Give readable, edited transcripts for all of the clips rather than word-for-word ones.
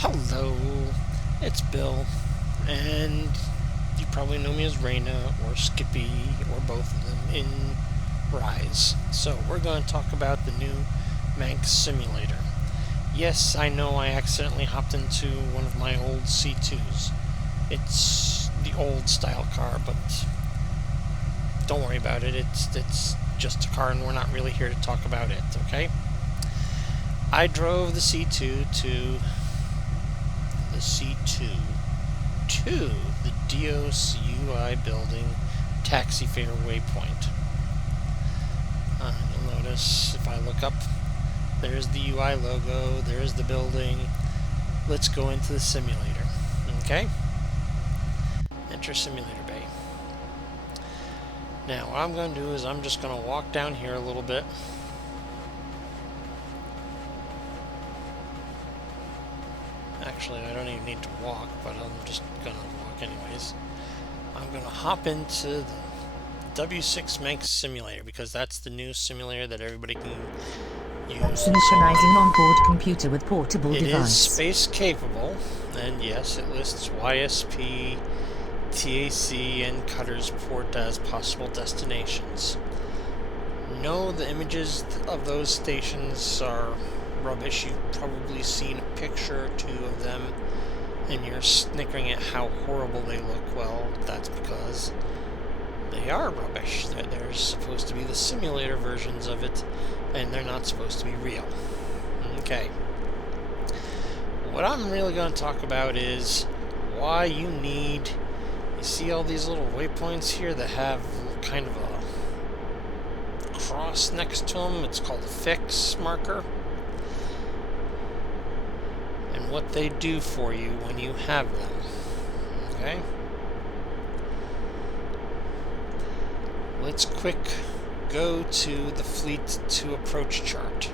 Hello, it's Bill, and you probably know me as Raina or Skippy or both of them in Rise. So we're going to talk about the new Manx simulator. Yes, I know I accidentally hopped into one of my old C2s. It's the old style car, but don't worry about it. It's just a car, and we're not really here to talk about it, okay? I drove the C2 to the C2 to the Deios UI building taxi fare waypoint. You'll notice if I look up, there's the UI logo, there's the building. Let's go into the simulator. Okay? Enter simulator bay. Now what I'm going to do is I'm just going to walk down here a little bit. Actually, I don't even need to walk, but I'm just going to walk anyways. I'm going to hop into the W6 Manx simulator because that's the new simulator that everybody can use. Synchronizing onboard computer with portable device. It is space capable, and yes, it lists YSP, TAC, and Cutter's Port as possible destinations. No, the images of those stations are rubbish. You've probably seen a picture or two of them and you're snickering at how horrible they look. Well, that's because they are rubbish. They're supposed to be the simulator versions of it, and they're not supposed to be real. Okay. What I'm really going to talk about is why you see all these little waypoints here that have kind of a cross next to them. It's called a fix marker. And what they do for you when you have them. Okay? Let's quick go to the fleet to approach chart.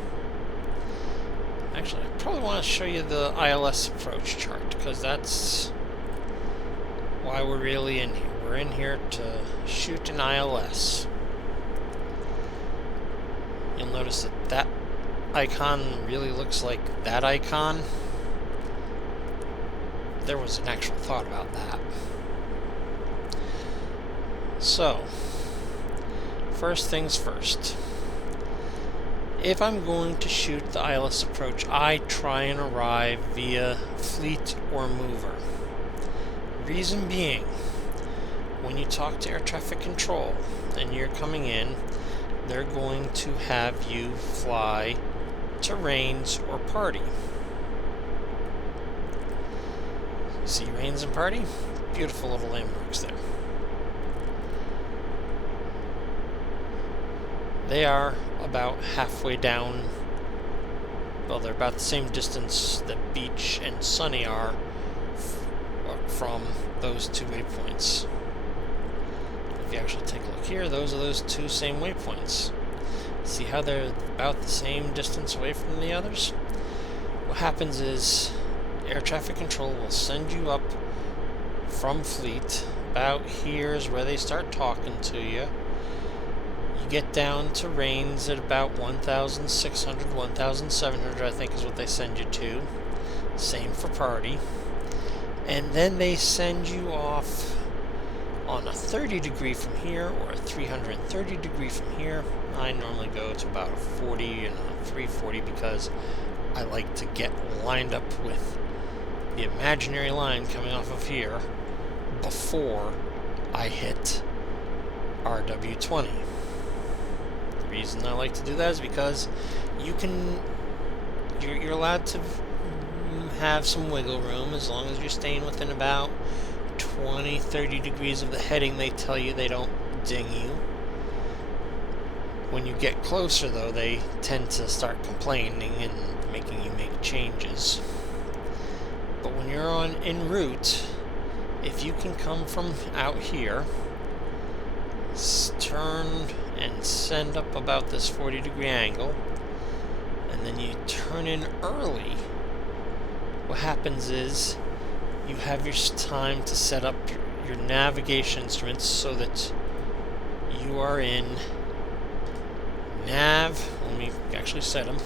Actually, I probably want to show you the ILS approach chart because that's why we're really in here. We're in here to shoot an ILS. You'll notice that icon really looks like that icon. There was an actual thought about that. So, first things first. If I'm going to shoot the ILS approach, I try and arrive via fleet or mover. Reason being, when you talk to air traffic control and you're coming in, they're going to have you fly to Rains or Party. See Rains and Party? Beautiful little landmarks there. They are about halfway down. Well, they're about the same distance that Beach and Sunny are from those two waypoints. If you actually take a look here, those are those two same waypoints. See how they're about the same distance away from the others? What happens is air traffic control will send you up from fleet. About here is where they start talking to you. You get down to Rains at about 1,600, 1,700, I think is what they send you to. Same for Party. And then they send you off on a 30 degree from here or a 330 degree from here. I normally go to about a 40 and a 340 because I like to get lined up with the imaginary line coming off of here before I hit RW20. The reason I like to do that is because you're allowed to have some wiggle room as long as you're staying within about 20-30 degrees of the heading. They tell you they don't ding you. When you get closer though, they tend to start complaining and making you make changes. But when you're en route, if you can come from out here, turn and send up about this 40 degree angle, and then you turn in early, what happens is you have your time to set up your navigation instruments so that you are in nav. Let me actually set them.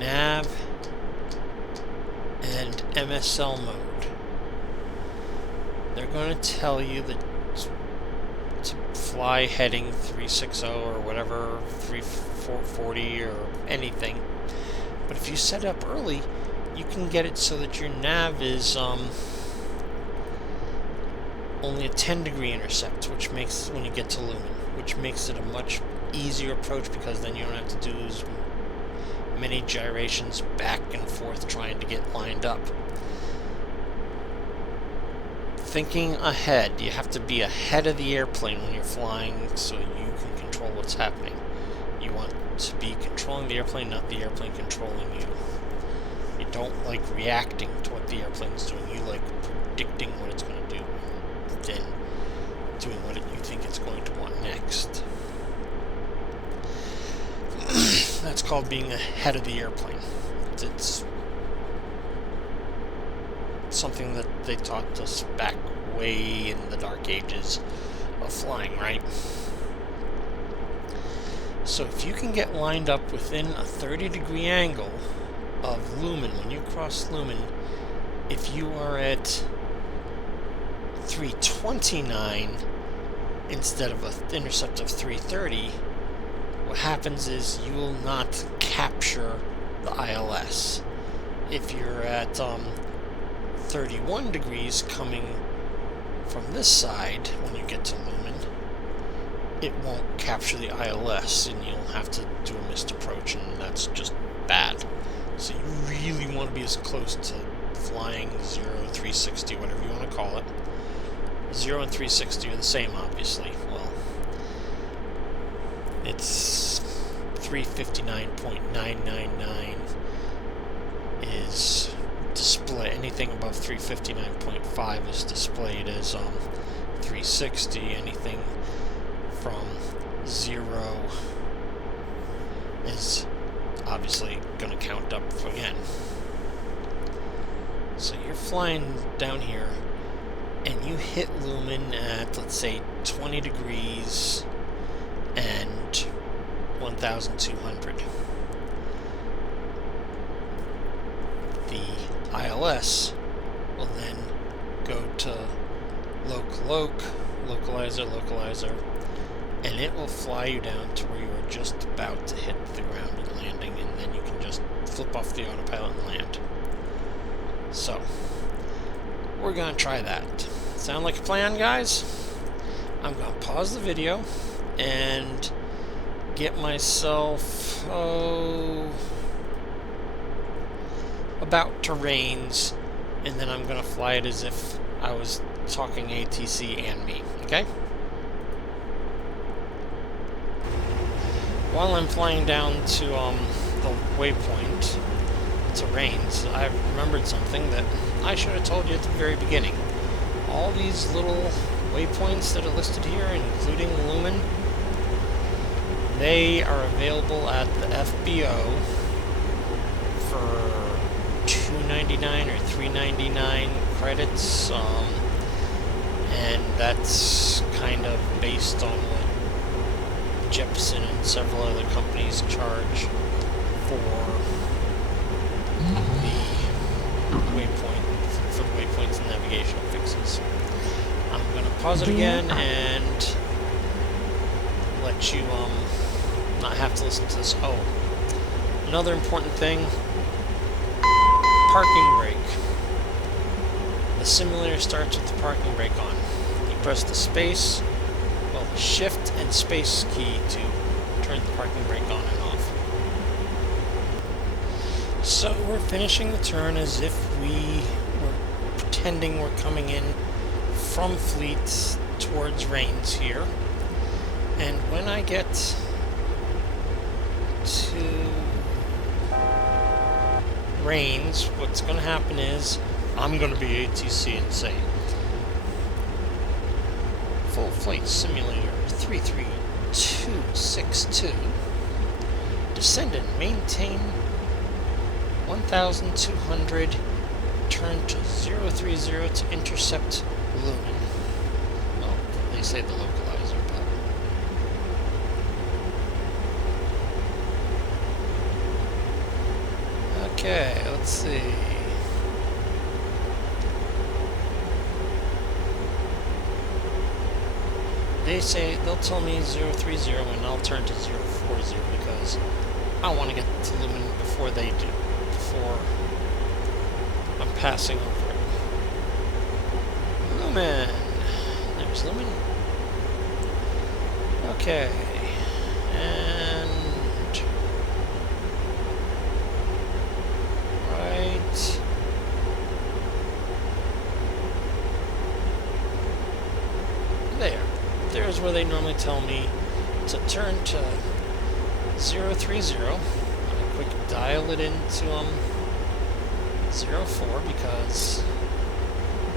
Nav MSL mode, they're going to tell you that to fly heading 360 or whatever, 3440 or anything. But if you set up early, you can get it so that your nav is only a 10-degree intercept, which makes, when you get to lumen, which makes it a much easier approach, because then you don't have to do as many gyrations back and forth trying to get lined up. Thinking ahead, you have to be ahead of the airplane when you're flying so you can control what's happening. You want to be controlling the airplane, not the airplane controlling you. You don't like reacting to what the airplane's doing. You like predicting what it's going to do and doing what you think it's going to want next. That's called being ahead of the airplane. It's something that they taught us back way in the dark ages of flying, right? So if you can get lined up within a 30-degree angle of lumen, when you cross lumen, if you are at 329 instead of an intercept of 330, what happens is you will not capture the ILS. If you're at 31 degrees coming from this side, when you get to lumen, it won't capture the ILS, and you'll have to do a missed approach, and that's just bad. So you really want to be as close to flying 0, 360, whatever you want to call it. 0 and 360 are the same, obviously. Well, it's 359.999 is display. Anything above 359.5 is displayed as 360. Anything from 0 is obviously going to count up again. So you're flying down here, and you hit lumen at, let's say, 20 degrees and 1,200. The ILS will then go to localizer, and it will fly you down to where you are just about to hit the ground and landing, and then you can just flip off the autopilot and land. So, we're going to try that. Sound like a plan, guys? I'm going to pause the video and get myself about terrains, and then I'm going to fly it as if I was talking ATC and me, okay? While I'm flying down to the waypoint terrains, I've remembered something that I should have told you at the very beginning. All these little waypoints that are listed here, including lumen, they are available at the FBO for $2.99 or $3.99 credits, and that's kind of based on what Jepson and several other companies charge for the waypoint, for the waypoints and navigational fixes. I'm going to pause it again and let you not have to listen to this. Oh, another important thing, parking brake. The simulator starts with the parking brake on. You press the space, well, the shift and space key to turn the parking brake on and off. So we're finishing the turn as if we were pretending we're coming in from Fleet towards Rains here. And when I get to Rains, what's going to happen is I'm going to be ATC and say, Full Flight Simulator 33262, descend and maintain 1,200, turn to 030 to intercept lumen. Well, they say the localizer, but okay, let's see. they'll tell me 030 and I'll turn to 040 because I want to get to Lumen before they do, before I'm passing over it. Lumen! There's Lumen. Okay. And right. There's where they normally tell me to turn to 030. I'm gonna quick dial it into 04 because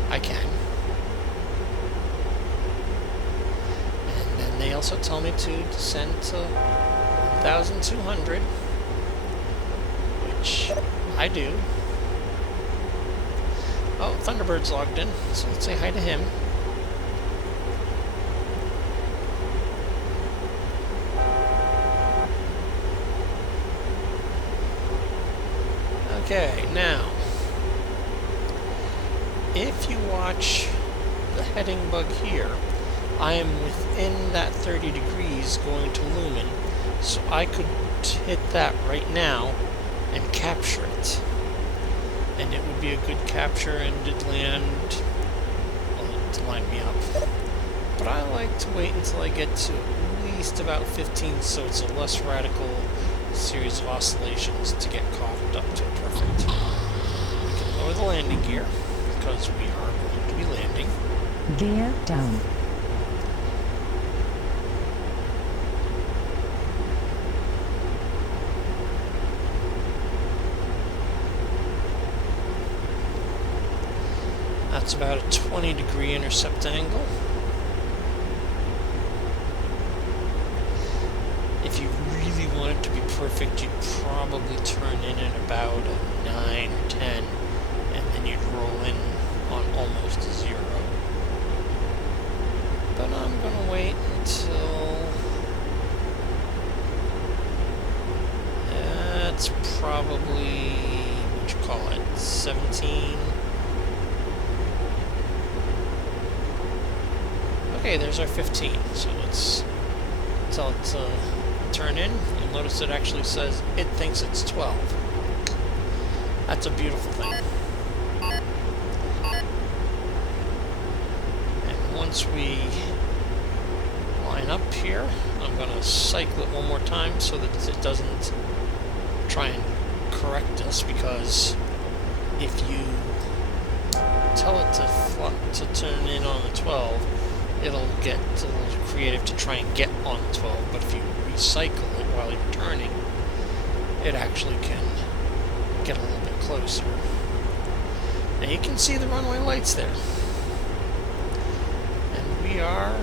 I can. And then they also tell me to descend to 1,200, which I do. Oh, Thunderbird's logged in, so let's say hi to him. Okay, now, if you watch the heading bug here, I am within that 30 degrees going to Lumen, so I could hit that right now and capture it. And it would be a good capture and it'd land, well, to line me up. But I like to wait until I get to at least about 15, so it's a less radical series of oscillations to get caught up to perfect. We can lower the landing gear because we are going to be landing. Gear down. That's about a 20-degree intercept angle. If you really want it to be perfect, you'd probably turn in at about a 9 or 10, and then you'd roll in on almost a 0. But I'm going to wait until... That's probably, what you call it, 17? Okay, there's our 15, so let's tell it to turn in. You'll notice it actually says it thinks it's 12. That's a beautiful thing. And once we line up here, I'm going to cycle it one more time so that it doesn't try and correct us, because if you tell it to turn in on the 12, it'll get a little creative to try and get on the 12, but if you recycle it while you're turning, it actually can get a little bit closer. Now you can see the runway lights there. And we are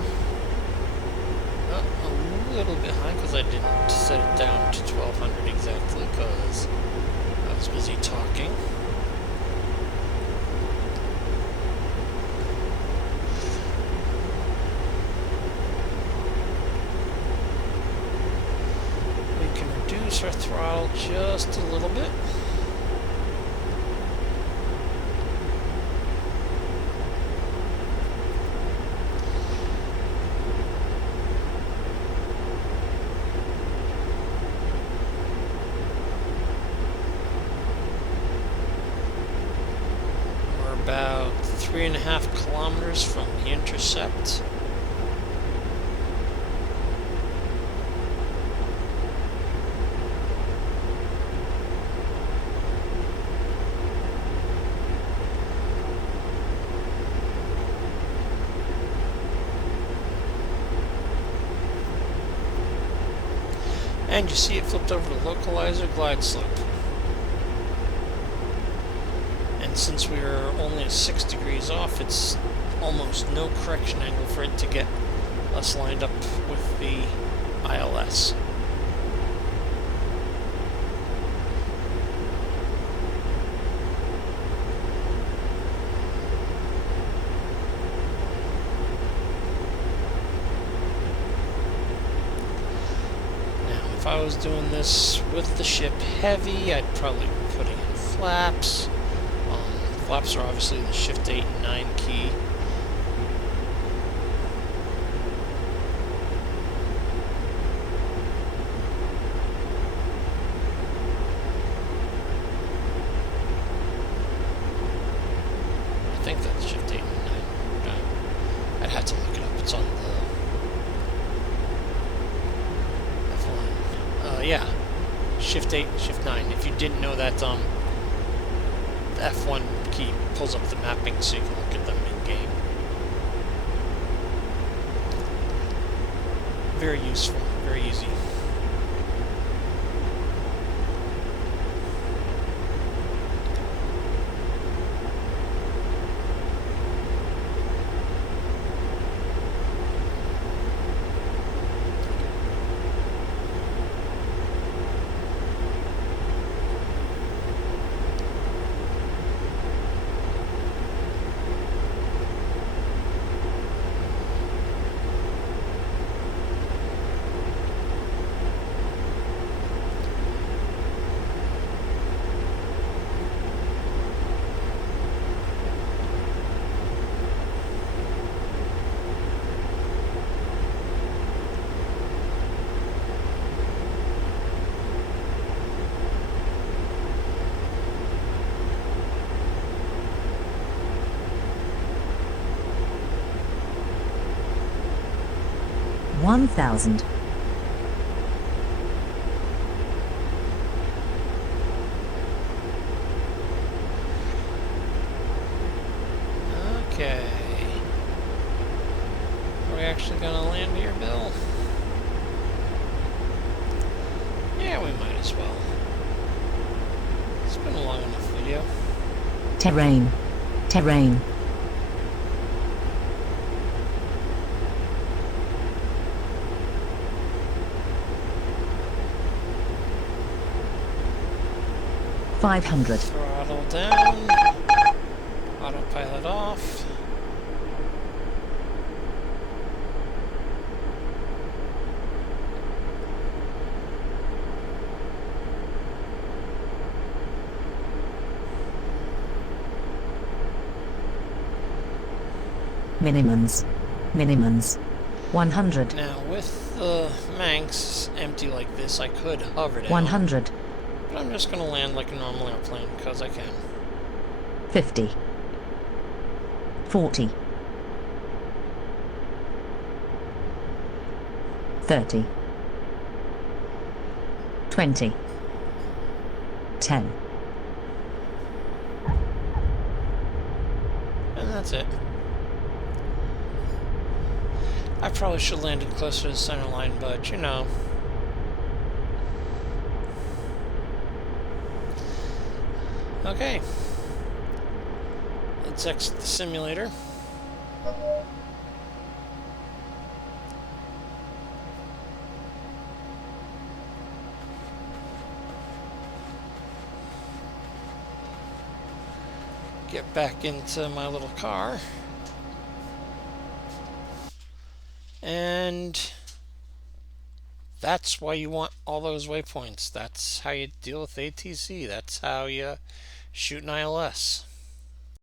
a little bit high because I didn't set it down to 1200 exactly because I was busy talking. Our throttle just a little bit. We're about 3.5 kilometers from the intercept. And you see it flipped over to localizer glide slope. And since we are only 6 degrees off, it's almost no correction angle for it to get us lined up with the ILS. If I was doing this with the ship heavy, I'd probably be putting in flaps. Flaps are obviously the shift 8 and 9 key. if that's shift 8 and 9. I'd have to look it up. It's on the F1. Yeah. Shift 8, shift 9. If you didn't know that, the F1 key pulls up the mapping so you can look at them in-game. Very useful, very easy. One thousand. Okay. Are we actually gonna land here, Bill? Yeah, we might as well. It's been a long enough video. Terrain. Terrain. $500. Throttle down. Autopilot off. Minimums. Minimums. 100. Now, with the Manx empty like this, I could hover down. 100. But I'm just going to land like a normal airplane, because I can. 50. 40. 30. 20. 10. And that's it. I probably should have landed closer to the center line, but you know. Okay. Let's exit the simulator. Get back into my little car. And that's why you want all those waypoints. That's how you deal with ATC. That's how you shoot an ILS.